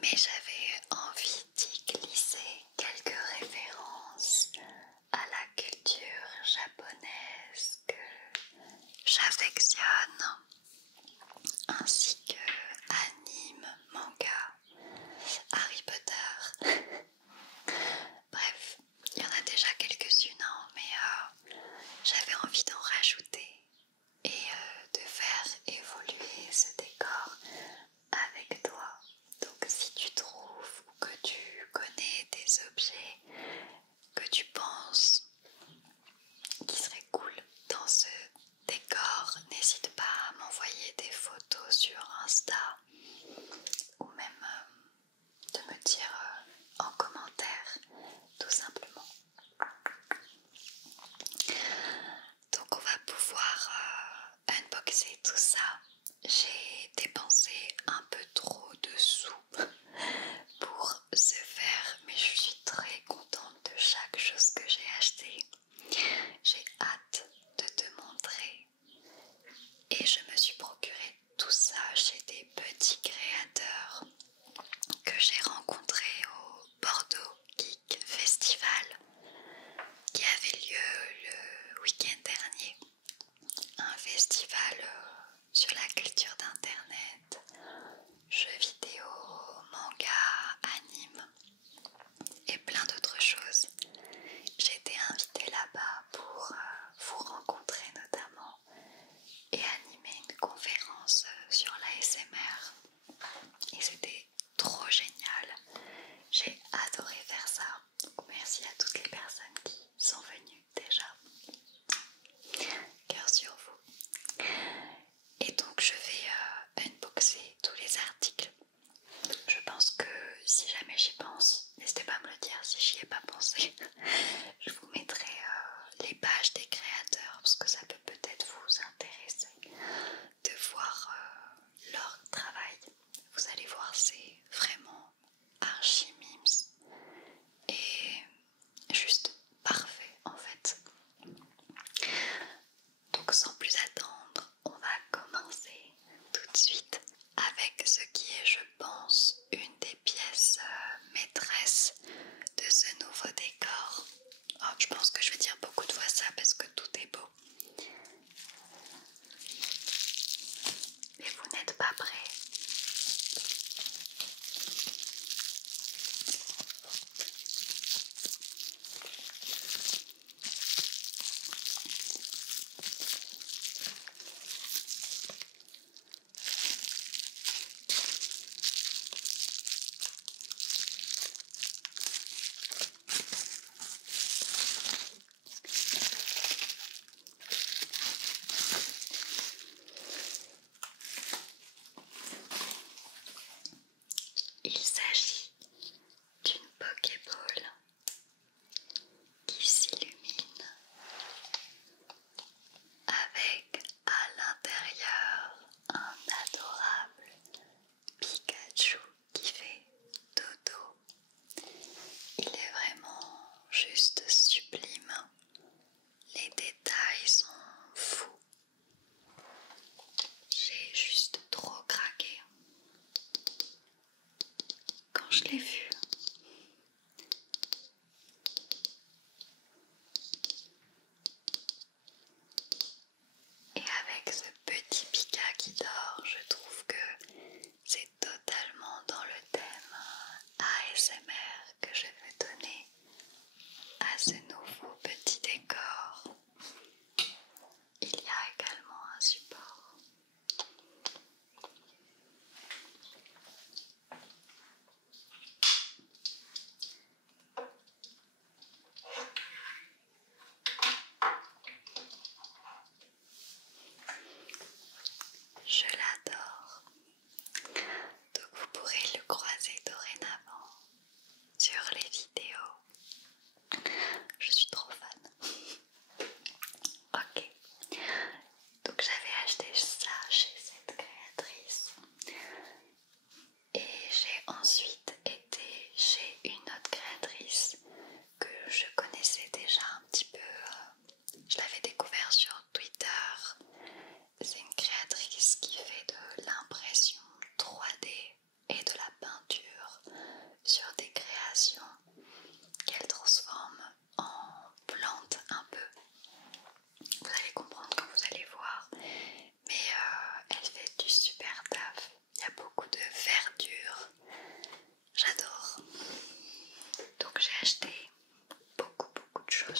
mais j'avais envie d'y glisser quelques références à la culture japonaise que j'affectionne, ainsi que anime, manga, Harry Potter. Bref, il y en a déjà quelques-unes, hein, mais j'avais envie d'en rajouter et de faire évoluer ce décor avec toi. Donc si tu trouves ou que tu connais des objets que tu penses qui seraient cool dans ce décor, n'hésite pas à m'envoyer des photos sur Insta ou même de me dire en commentaire tout simplement. Donc on va pouvoir unboxer tout ça. J'ai dépensé un peu trop de sous pour ce faire, mais je suis très contente de chaque chose que j'ai acheté. J'ai hâte de te montrer. Et je me suis procuré tout ça chez des petits créateurs que j'ai rencontrés au Bordeaux Geek Festival qui avait lieu le week-end dernier. Un festival sur la culture d'internet, jeux vidéo, manga, anime et plein d'autres choses. J'ai été invitée là-bas pour vous rencontrer notamment et animer une conférence sur l'ASMR. Et c'était trop génial. J'ai adoré faire ça. Donc merci à toutes les personnes qui sont venues déjà. Cœur sur vous. Et donc je vais unboxer tous les articles. Je pense que si jamais j'y pense, n'hésitez pas à me le dire si j'y ai pas pensé. Je vous mettrai les pages des créateurs parce que ça peut peut-être vous intéresser de voir leur travail. Vous allez voir, c'est vraiment archi mimes et juste parfait en fait. Donc sans plus attendre, on va commencer tout de suite avec ce qui est, je pense, une des pièces maîtresses de ce nouveau décor. Oh, je pense que je vais dire beaucoup de fois ça parce que tout est beau. Mais vous n'êtes pas prêts. Il s'agit d'une Pokéball qui s'illumine avec à l'intérieur un adorable Pikachu qui fait dodo. Il est vraiment juste sublime. Les détails sont fous. J'ai juste trop craqué quand je l'ai vu. Et avec ce petit Pika qui dort, je trouve que c'est totalement dans le thème ASMR que je vais donner à ce nouveau petit décor. Il y a également un support.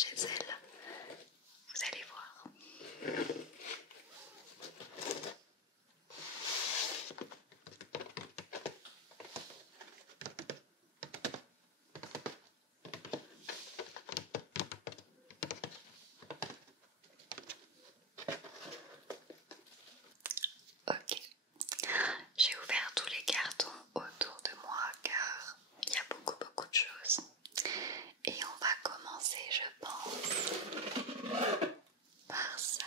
chez elle. Vous allez voir. Ok, j'ai ouvert tous les cartons autour de moi car il y a beaucoup de choses. Et on va commencer, je pense, par ça.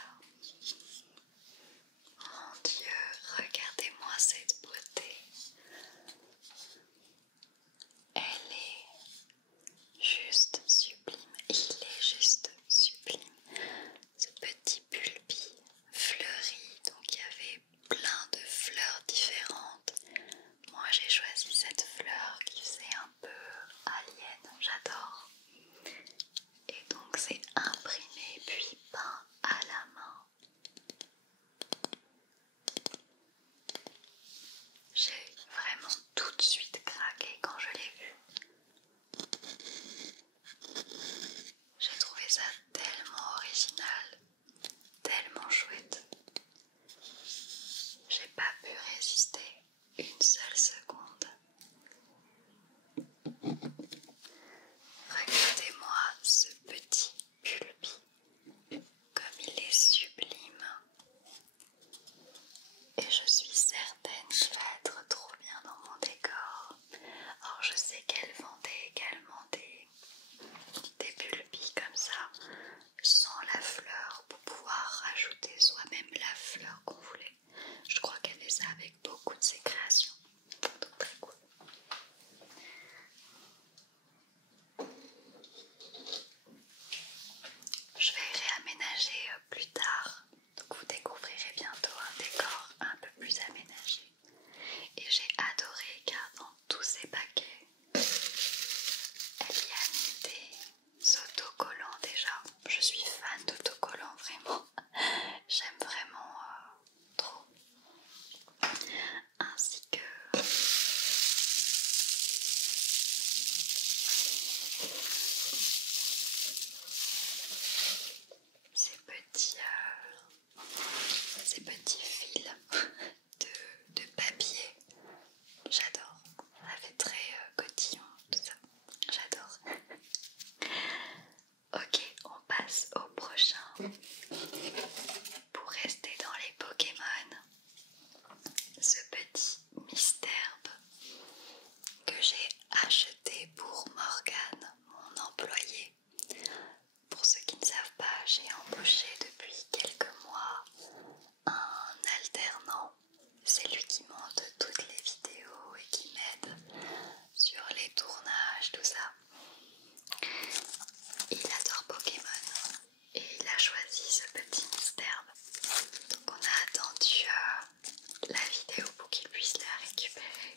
Mon Dieu, regardez-moi cette beauté. Elle est juste sublime. Il est juste sublime. Ce petit bulbi fleuri, donc il y avait plein de fleurs différentes. Moi j'ai choisi cette fleur qui faisait un peu alien, j'adore. Et donc c'est imprimé puis peint à la main. J'ai vraiment tout de suite craqué quand je l'ai vu. J'ai trouvé ça tellement original, tellement chouette. J'ai pas pu résister une seule seconde. Regardez-moi ce petit bulbi, comme il est sublime. Et je suis certaine qu'il va être trop bien dans mon décor. Alors je sais qu'elle vendait également des bulbis comme ça, sans la fleur, pour pouvoir rajouter soi-même la fleur qu'on voulait. Je crois qu'elle fait ça avec beaucoup de ses créations. Donc très cool. Je vais réaménager plus tard. Donc vous découvrirez bientôt un décor un peu plus aménagé. Et j'ai adoré car dans tous ces paquets, elle y a mis des autocollants déjà. Je suis fan d'autocollants vraiment. J'aime vraiment trop. Ainsi que ces petits fils de papier. J'adore. Ça fait très cotillon tout ça. J'adore. Ok, on passe au prochain. Pour rester dans les Pokémon, ce petit Misterbe que j'ai acheté pour Morgane, mon employé. Pour ceux qui ne savent pas, j'ai embauché depuis quelques mois un alternant. C'est lui qui monte toutes les vidéos et qui m'aide sur les tournages, tout ça. Il adore Pokémon et il a choisi ce petit Misterbe. Donc on a attendu la vidéo pour qu'il puisse la récupérer.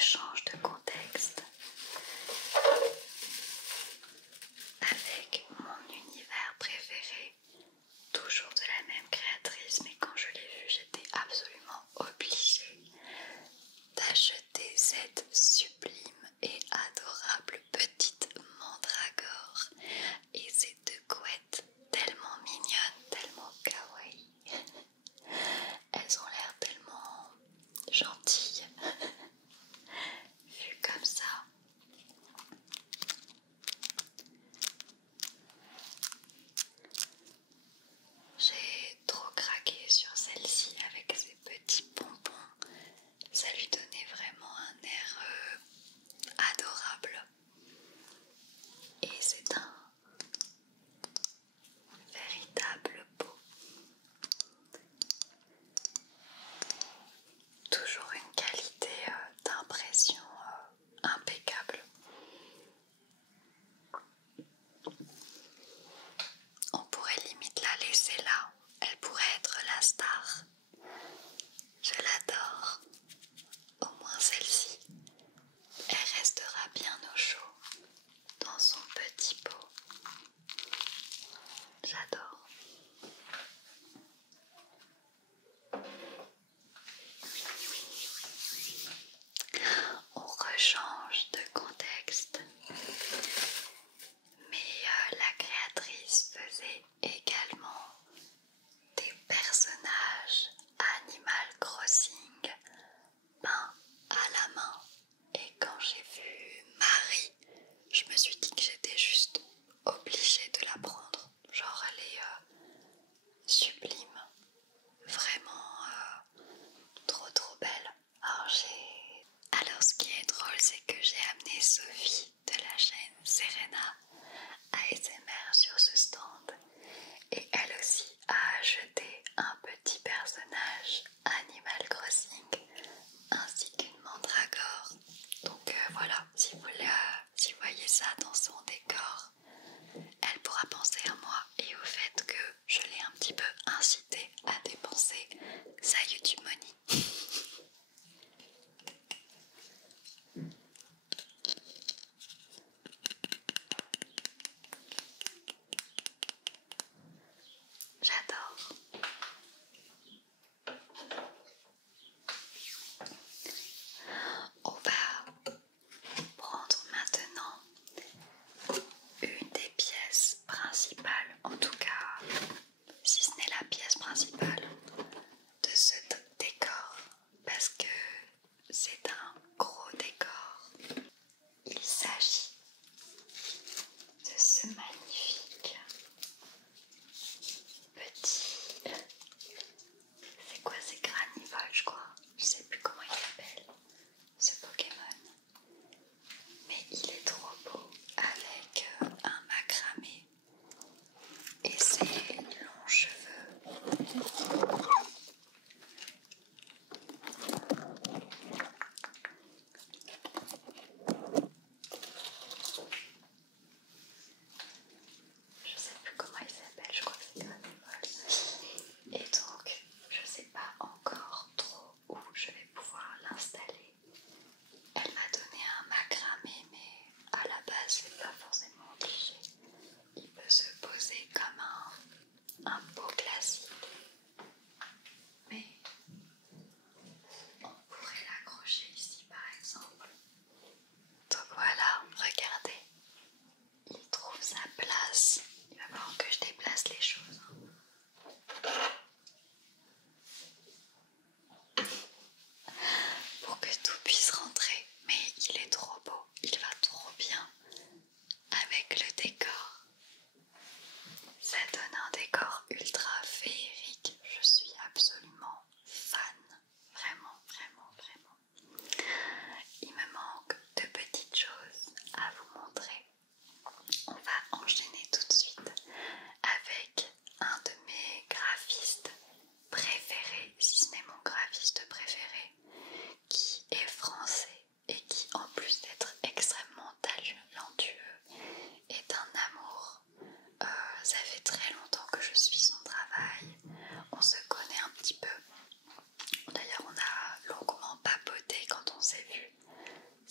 change de contexte avec mon univers préféré, toujours de la même créatrice, mais quand je l'ai vue, j'étais absolument obligée d'acheter cette sublime et adorable petite mandragore et ces deux couettes tellement mignonnes, tellement kawaii. Elles ont l'air tellement gentilles vues comme ça. J'ai trop craqué sur celle-ci avec ses petits pompons. Ça lui donnait vraiment un air adorable. Et c'est un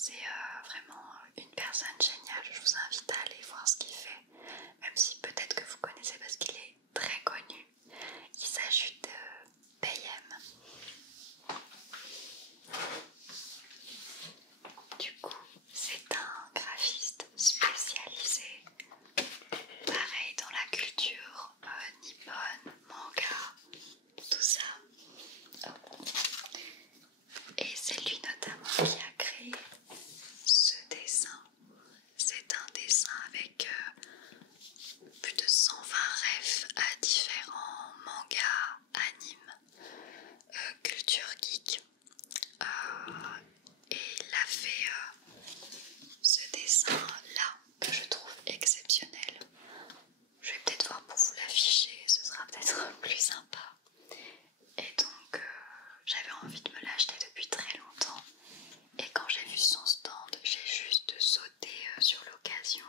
C'est vraiment une personne géniale. Je vous invite à aller voir ce qu'il fait, même si peut-être que vous connaissez parce qu'il est très connu. Il s'agit de PM. Du coup, c'est un graphiste spécialisé, pareil dans la culture nippone, manga, tout ça. Et c'est lui notamment qui a créé ce dessin. C'est un dessin avec plus de 120 refs à différents mangas, animes, culture geek. Et il a fait ce dessin là que je trouve exceptionnel. Je vais peut-être voir pour vous l'afficher, ce sera peut-être plus sympa. Et donc j'avais envie de me l'acheter depuis très longtemps. Et quand j'ai vu son stand, j'ai juste sauté sur l'occasion.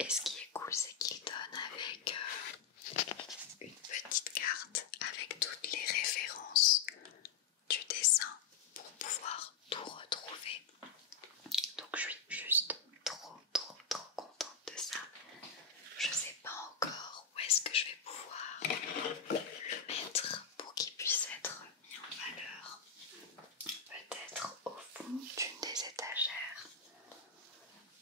Et ce qui est cool, c'est qu'il donne avec une petite carte avec toutes les références du dessin pour pouvoir tout retrouver. Donc je suis juste trop contente de ça. Je sais pas encore où est-ce que je vais pouvoir le mettre pour qu'il puisse être mis en valeur. Peut-être au fond d'une des étagères.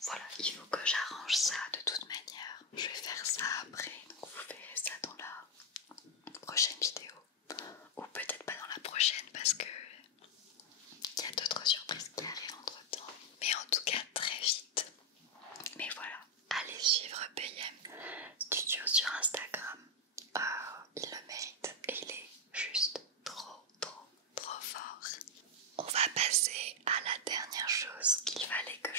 Voilà, il faut que j'arrange ça de toute manière. Je vais faire ça après, donc vous verrez ça dans la prochaine vidéo. Ou peut-être pas dans la prochaine parce que il y a d'autres surprises qui arrivent entre temps. Mais en tout cas très vite. Mais voilà, allez suivre PM Studio sur Instagram. Il le mérite et il est juste trop fort. On va passer à la dernière chose qu'il fallait que